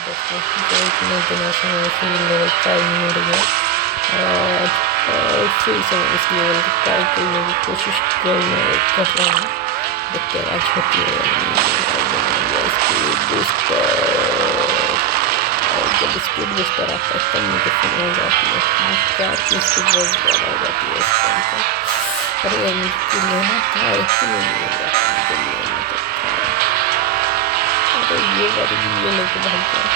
दोस्तों, जो इतने दिनों से मैं इसी लेवल ट्राई नहीं हो रही है और फिर से मैं इस लेवल को ट्राई करने की कोशिश कर रहा हूँ। देखते हैं आज होती है या नहीं। स्पीड बूस्टर, और जब स्पीड बूस्टर आता है तब मुझे फील हो जाती है कार की स्पीड बहुत ज़्यादा हो जाती है इस टाइम पर। अरे मुझे लेना था, इसलिए नहीं लिया मुझे लेना तो था। तो ये बारी ये लेके भाग गया,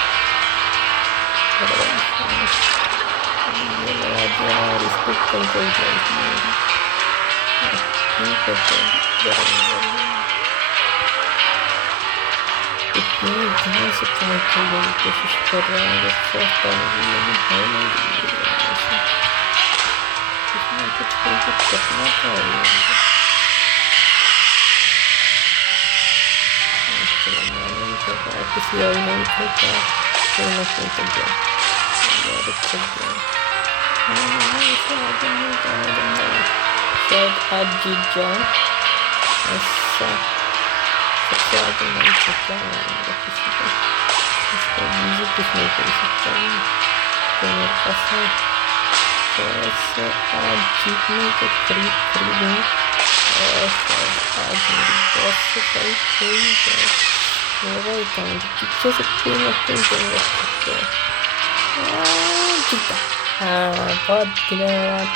ये लगा दिया और इसको कम कर दिया इसमें। ठीक है तो इतनी ध्यान से काम करने की कोशिश कर रहा हूँ फर्स्ट टाइम, लेकिन हो नहीं रही है। इसमें कुछ करना था। किसी और ने फेंका, कोई ना कोई तो गया और चल गया। ऐसे आगे नहीं जाने दूंगा, शायद आज जीत जाऊँ। ऐसा सबसे आगे नहीं सकता किसी को, इसको मुझे कुछ नहीं कर सकता तो मेरे पास है। तो ऐसे आज जीतने के करीब हूँ और आज मेरी बॉस से फाइट हो ही जाए। मेरा ही काम पीछे से कोई ना कोई जरूरत है। जीता, हाँ बहुत धन्यवाद।